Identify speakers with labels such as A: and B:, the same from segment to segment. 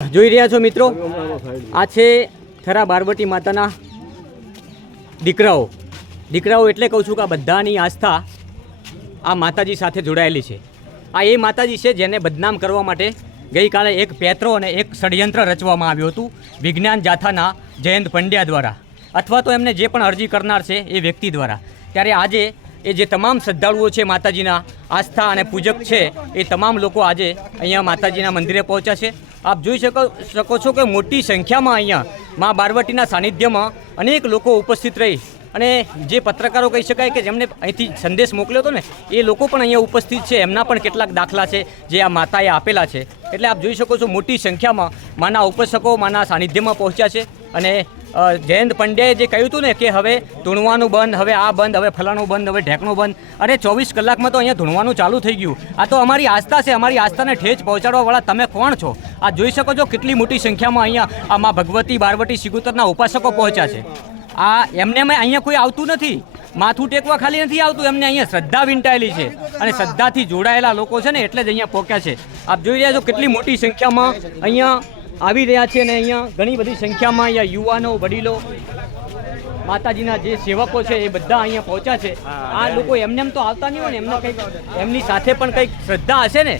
A: જોઈ રહ્યા છો મિત્રો? આ છે થરા બારવટી માતાના દીકરાઓ. દીકરાઓ એટલે કહું છું કે આ બધાની આસ્થા આ માતાજી સાથે જોડાયેલી છે. આ એ માતાજી છે જેને બદનામ કરવા માટે ગઈકાલે એક પેત્રો અને એક ષડયંત્ર રચવામાં આવ્યું હતું, વિજ્ઞાન જાથાના જયંત પંડ્યા દ્વારા. અથવા તો એમને જે પણ અરજી કરનાર છે એ વ્યક્તિ દ્વારા. ત્યારે આજે એ જે તમામ શ્રદ્ધાળુઓ છે માતાજીના આસ્થા અને પૂજક છે, એ તમામ લોકો આજે અહીંયા માતાજીના મંદિરે પહોંચ્યા છે. આપ જોઈ શકો શકો છો કે મોટી સંખ્યામાં અહીંયા મા બારવટીના સાનિધ્યમાં અનેક લોકો ઉપસ્થિત રહી અને જે પત્રકારો કહી શકાય કે જેમને અહીંથી સંદેશ મોકલ્યો હતો ને, એ લોકો પણ અહીંયા ઉપસ્થિત છે. એમના પણ કેટલાક દાખલા છે જે આ માતાએ આપેલા છે. એટલે આપ જોઈ શકો છો મોટી સંખ્યામાં માના ઉપાસકો, માના સાનિધ્યમાં પહોંચ્યા છે. અને જયંત પંડ્યાએ જે કહ્યું હતું ને કે હવે ધૂણવાનું બંધ, હવે આ બંધ, હવે ફલાણું બંધ, હવે ઢેકણું બંધ. અને ચોવીસ કલાકમાં તો અહીંયા ધૂણવાનું ચાલુ થઈ ગયું. આ તો અમારી આસ્થા છે, અમારી આસ્થાને ઠેચ પહોંચાડવાવાળા તમે કોણ છો? આ જોઈ શકો છો કેટલી મોટી સંખ્યામાં અહીંયા આ મા ભગવતી બારવટી સિગુતરના ઉપાસકો પહોંચ્યા છે. આ એમને અહીંયા કોઈ આવતું નથી. માથું ટેકવા ખાલી નથી આવતું, એમને અહીંયા શ્રદ્ધા વિંટાયેલી છે. અને શ્રદ્ધાથી જોડાયેલા લોકો છે ને એટલે જ અહીંયા પહોંચ્યા છે. આપ જોઈ રહ્યા છો કેટલી મોટી સંખ્યામાં અહીંયા આવી રહ્યા છે અને અહીંયા ઘણી બધી સંખ્યામાં અહીંયા યુવાનો, વડીલો માતાજીના જે સેવકો છે એ બધા અહીંયા પહોંચ્યા છે. આ લોકો એમને એમ તો આવતા નહીં હોય ને એમને કંઈક એમની સાથે પણ કંઈક શ્રદ્ધા હશે ને?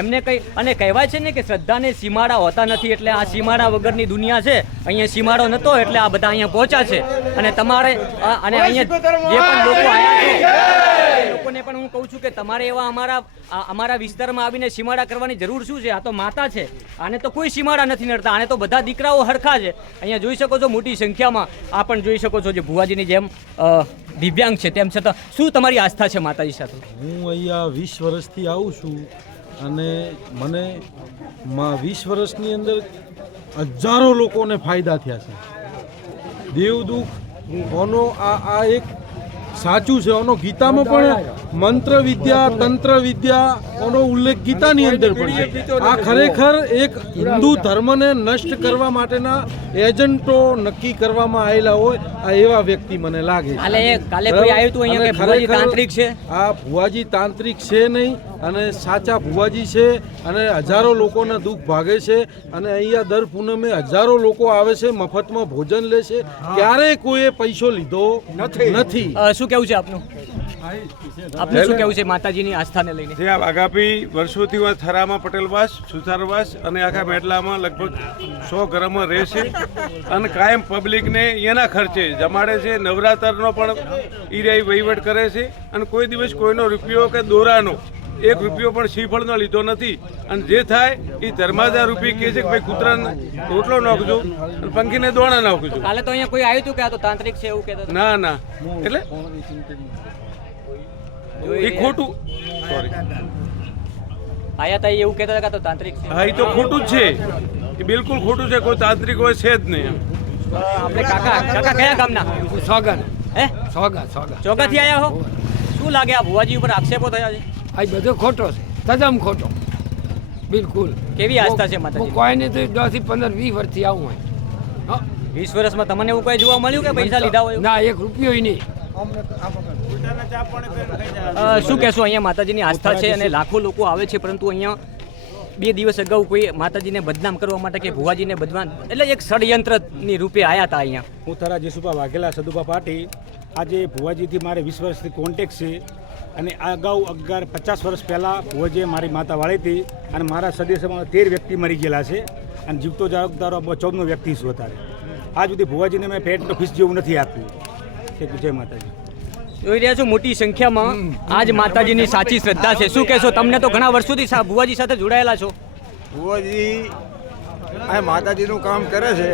A: એમને કંઈ અને કહેવાય છે ને કે શ્રદ્ધાને સીમાડા હોતા નથી એટલે આ સીમાડા વગરની દુનિયા છે. અહીંયા સીમાડો નહોતો એટલે આ બધા અહીંયા પહોંચ્યા છે. અને તમારે અને અહીંયા જે પણ લોકો આવ્યા છે એ પણ હું કહું છું કે તમારે એવા અમારા અમારા વિસ્તારમાં આવીને સીમાડા કરવાની જરૂર શું છે? આ તો માતા છે. આને તો કોઈ સીમાડા નથી નડતા. આને તો બધા દીકરાઓ હરખા છે. અહીંયા જોઈ શકો છો મોટી સંખ્યામાં, આ પણ જોઈ શકો છો જે ભુવાજીની જેમ દિવ્યાંગ છે. તેમ છતાં, શું તમારી આસ્થા છે માતાજી સાથે?
B: હું અહીંયા વીસ વર્ષથી આવું છું અને મને વીસ વર્ષની અંદર હજારો લોકોને ફાયદા થયા છે. દેવ દુઃખ ઓનો આ આ એક સાચું છે. ઓનો ગીતામાં પણ મંત્ર વિદ્યા તંત્ર વિદ્યા ઓનો ઉલ્લેખ ગીતાની અંદર પણ છે. આ ખરેખર એક હિન્દુ ધર્મને નષ્ટ કરવા માટેના એજન્ટો નક્કી કરવામાં આવેલા હોય આ એવા વ્યક્તિ મને લાગે છે. આ ભુવાજી તાંત્રિક છે નહીં અને સાચા ભુવાજી છે અને હજારો લોકોના દુઃખ ભાગે છે અને અહીંયા દર પૂનમે હજારો લોકો આવે છે મફતમાં ભોજન લે છે. ક્યારેય કોઈએ પૈસો લીધો નથી.
A: શું કેવું છે આપનું? આપનું શું કેવું છે માતાજીની આસ્થાને લઈને?
C: જે આ આગાપી વર્ષોથી હું થરામાં પટેલવાસ સુથારવાસ અને આખા મેટલામાં લગભગ સો ઘરમાં રહે છે અને કાયમ પબ્લિકને એના ખર્ચે જમાડે છે. નવરાત્રનો પણ ઈરાઈ વહીવટ કરે છે. અને કોઈ દિવસ કોઈનો રૂપિયો કે દોરાનો એક રૂપિયો પણ શ્રીફળનો લીધો નથી. અને જે થાય એ ધર્માદાર રૂપી કહે છે કે ભાઈ કૂતરાને રોટલો નાખજો અને પંખીને દોણા નાખજો.
A: કાલે તો અહીંયા કોઈ આવ્યું હતું કે આ તો તાંત્રિક છે એવું કહેતા
C: ના ના. એટલે એ ખોટું. સોરી
A: આયા તા એવું કહેતા હતા કે તો તાંત્રિક છે.
C: હા એ તો ખોટું જ છે. એ બિલકુલ ખોટું છે કોઈ તાંત્રિક હોય છે જ નહીં
A: આપણે કાકા કાકા કયા ગામના?
D: સોગન.
A: હે?
D: સોગા સોગન.
A: ચોકાથી આયા હો? શું લાગે આ ભુવાજી ઉપર આક્ષેપો થયા છે?
D: આ બધો ખોટો છે. તદ્દન ખોટો. બિલકુલ.
A: કેવી આસ્થા છે
D: માતાજી?
A: માતાજી
D: કોઈને તો 10 થી પંદર વીસ વર્ષથી આવું હોય. હા.
A: વીસ વર્ષમાં તમને એવું કઈ જોવા મળ્યું કે પૈસા લીધા હોય?
D: ના એક રૂપિયો નહીં.
A: શું કહેશો? અહીંયા માતાજીની આસ્થા છે અને લાખો લોકો આવે છે, પરંતુ અહીંયા બે દિવસ અગાઉ કોઈ માતાજીને બદનામ કરવા માટે કે ભુવાજીને બદનામ, એટલે એક ષડયંત્રની રૂપે આવ્યા હતા અહીંયા.
E: હું તારા જેસુભા વાઘેલા, સદુભા પાટી. આજે ભુવાજીથી મારે વીસ વર્ષથી કોન્ટેક્ટ છે અને આ અગાઉ અગિયાર, પચાસ વર્ષ પહેલાં ભુવાજીએ મારી માતા વાળી હતી અને મારા સદસ્યમાં તેર વ્યક્તિ મરી ગયેલા છે અને જીવતો જાગદારો ચૌદનો વ્યક્તિ છું અત્યારે. આજ સુધી ભુવાજીને મેં પેટનો ફીસ જેવું નથી આપ્યું. જય માતાજી.
A: જોઈ રહ્યા છો મોટી સંખ્યામાં આજ માતાજીની સાચી શ્રદ્ધા છે. શું કહેશો? તમને તો ઘણા વર્ષોથી ભુવાજી સાથે જોડાયેલા છો.
F: ભુવાજી આ માતાજીનું કામ કરે છે.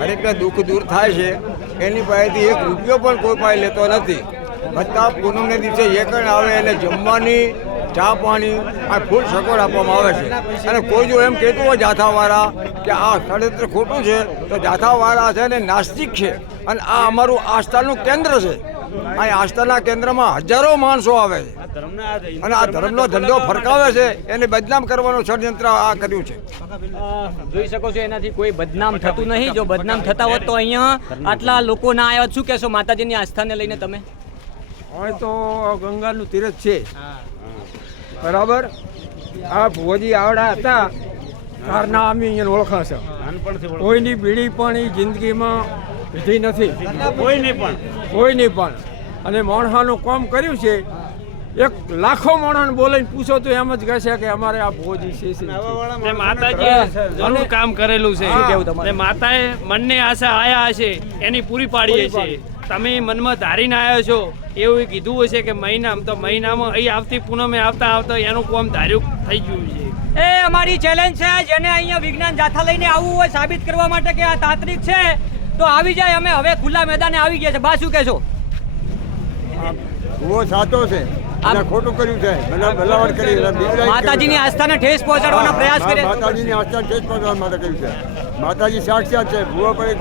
F: હરેકને દુઃખ દૂર થાય છે. એની પાસેથી એક રૂપિયો પણ કોઈ પાસે લેતો નથી. બધા પૂનમને દિવસે એકણ આવે એને જમવાની ચા પાણી આ ફૂલ સગવડ આપવામાં આવે છે. અને કોઈ જો એમ કહેતું હોય જાથાવાળા કે આ ષડયંત્ર ખોટું છે તો જાથાવાળા છે ને નાસ્તિક છે. અને આ અમારું આસ્થાનું કેન્દ્ર છે. આ આસ્થાના કેન્દ્રમાં હજારો માણસો આવે છે. અને આ ધર્મનો ધંધો ફરકાવે છે એને બદનામ કરવાનું ષડયંત્ર આ કર્યું છે.
A: જોઈ શકો છો એનાથી કોઈ બદનામ થતું નહીં. જો બદનામ થતા હોત તો અહીંયા આટલા લોકો ના આવ્યા શું કહેશો માતાજીની આસ્થાને લઈને તમે?
F: હવે તો ગંગાનું તીરથ છે. બરાબર? આ ભુવજી આવડા હતા.
D: તારના અમે અહીંયા ઓળખાશે. કોઈની બીડી પણ એ જિંદગીમાં લીધી નથી. કોઈની પણ. કોઈની પણ. અને મોણહાનું કામ કર્યું છે. એક લાખો માણસ બોલાવીને પૂછો તો એમ જ કહેશે કે અમારે આ ભોજી છે છે.
G: ને માતાજીએ ઘણું કામ કરેલું છે? ને માતાએ મનને આશા આયા હશે એની પૂરી પાડીએ છે તમે મનમાં ધારીને આવ્યા છો. એવું કીધું હશે કે મહિનામાં તો મહિનામાં અહીં આવતી પૂનમે આવતા આવતા એનું કોમ ધાર્યું થઈ ગયું છે.
A: એ અમારી ચેલેન્જ છે જેને અહીંયા વિજ્ઞાન જાથા લઈને આવવું હોય સાબિત કરવા માટે કે આ તાંત્રિક છે. તો આવી જાય અમે. હવે ખુલ્લા મેદાને આવી ગયા છે. બા શું કહેશો?
F: ભૂવો સાચો છે. ખોટું કર્યું છે. ભલાવડ કરી
A: માતાજીની આસ્થાને ઠેસ પહોંચાડવાનો પ્રયાસ કરે
F: માતાજીની આસ્થાને ઠેસ પહોંચાડવા માટે કર્યું છે. માતાજી સાક્ષાત છે. ભૂવો પણ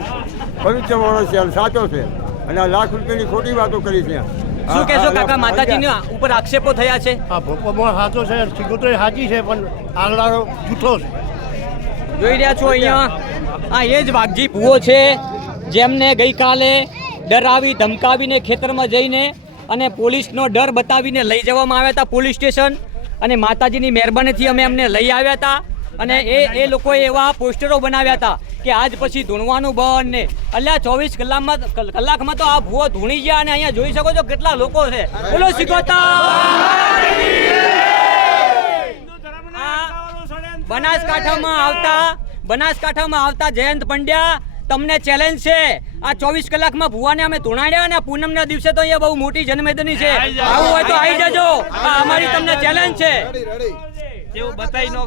F: પવિત્ર માણસ છે. અને સાચો છે. અને આ લાખ રૂપિયાની ખોટી વાતો કરી છે.
A: શું કહેશો કાકા? માતાજીના ઉપર આક્ષેપો થયા છે?
H: આ ભોપમાં સાચો છે. સિગોતો સાચી છે પણ આંગળાનો જૂઠો છે.
A: જોઈ રહ્યા છો અહીંયા. આ એ જ વાઘજી ભૂવો છે. જેમને ગઈકાલે ડરાવી ધમકાવીને ખેતરમાં જઈને અને પોલીસનો ડર બતાવીને લઈ જવામાં આવ્યા હતા પોલીસ સ્ટેશન. અને માતાજીની મહેરબાનીથી અમે એમને લઈ આવ્યા હતા. અને એ એ લોકોએ એવા પોસ્ટરો બનાવ્યા હતા કે આજ પછી ધૂણવાનું બંધ ને. અલ્યા, ચોવીસ કલાકમાં કલાકમાં તો આ ભૂવો ધૂણી ગયા અને અહીંયા જોઈ શકો છો કેટલા લોકો છે. બોલો, શીખોતા. બનાસકાંઠામાં આવતા બનાસકાંઠામાં આવતા જયંત પંડ્યા તમને ચેલેન્જ છે. આ ચોવીસ કલાકમાં ભુવાને અમે ધુણાડ્યા અને પૂનમના દિવસે તો અહીંયા બહુ મોટી જન્મેદની છે. આવું હોય તો આવી જજો. આ અમારી તમને ચેલેન્જ છે.
G: એવું બતાવી નો